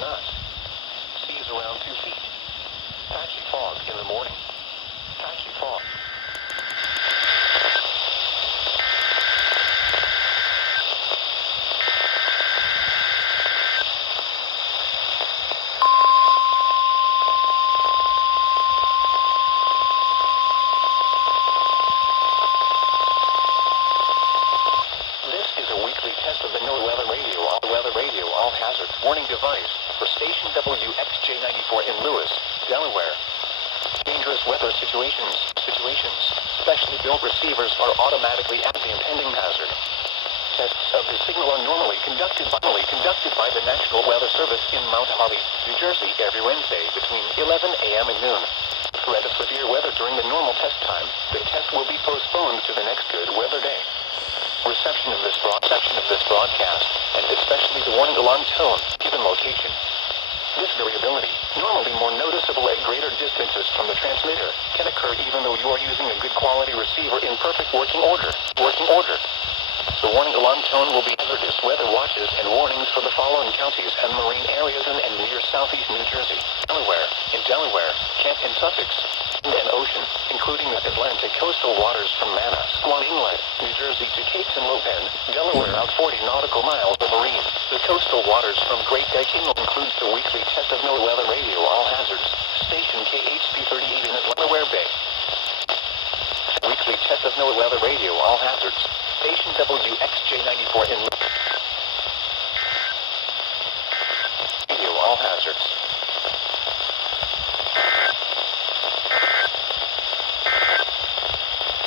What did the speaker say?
knots. Seas around 2 feet. Patchy fog in the morning. Patchy fog. This is a weekly test of the NOAA Weather Radio All Hazards Warning Device for station WXJ94 in Lewis, Delaware. Dangerous weather situations, specially built receivers are automatically at the impending hazard. Tests of the signal are normally conducted by the National Weather Service in Mount Holly, New Jersey every Wednesday between 11 a.m. and noon. Threat of severe weather during the normal test time, the test will be postponed to the next good weather day. Reception of this broadcast, and especially the warning alarm tone, given location. This variability, normally more noticeable at greater distances from the transmitter, can occur even though you are using a good quality receiver in perfect working order. The warning alarm tone will be hazardous weather watches and warnings for the following counties and marine areas in and near southeast New Jersey, Delaware, Kent and Sussex, and ocean, including the Atlantic coastal waters from Manasquan Inlet, New Jersey to Cape San Lopan, Delaware out 40 nautical miles of marine. The coastal waters from Great Gatineau includes the weekly test of NOAA Weather Radio All Hazards, station KHB38 in the Delaware Bay. Weekly test of NOAA Weather Radio All Hazards, station WXJ94 in